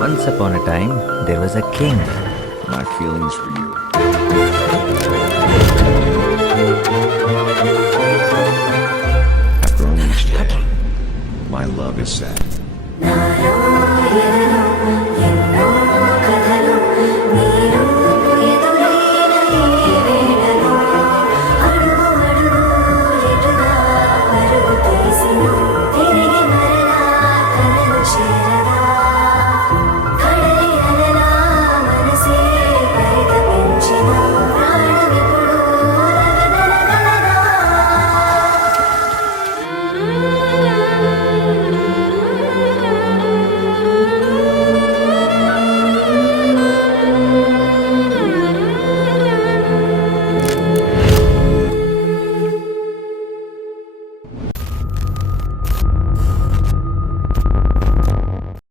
Once upon a time, there was a king. My feelings for you. Have grown each day. My love is sad.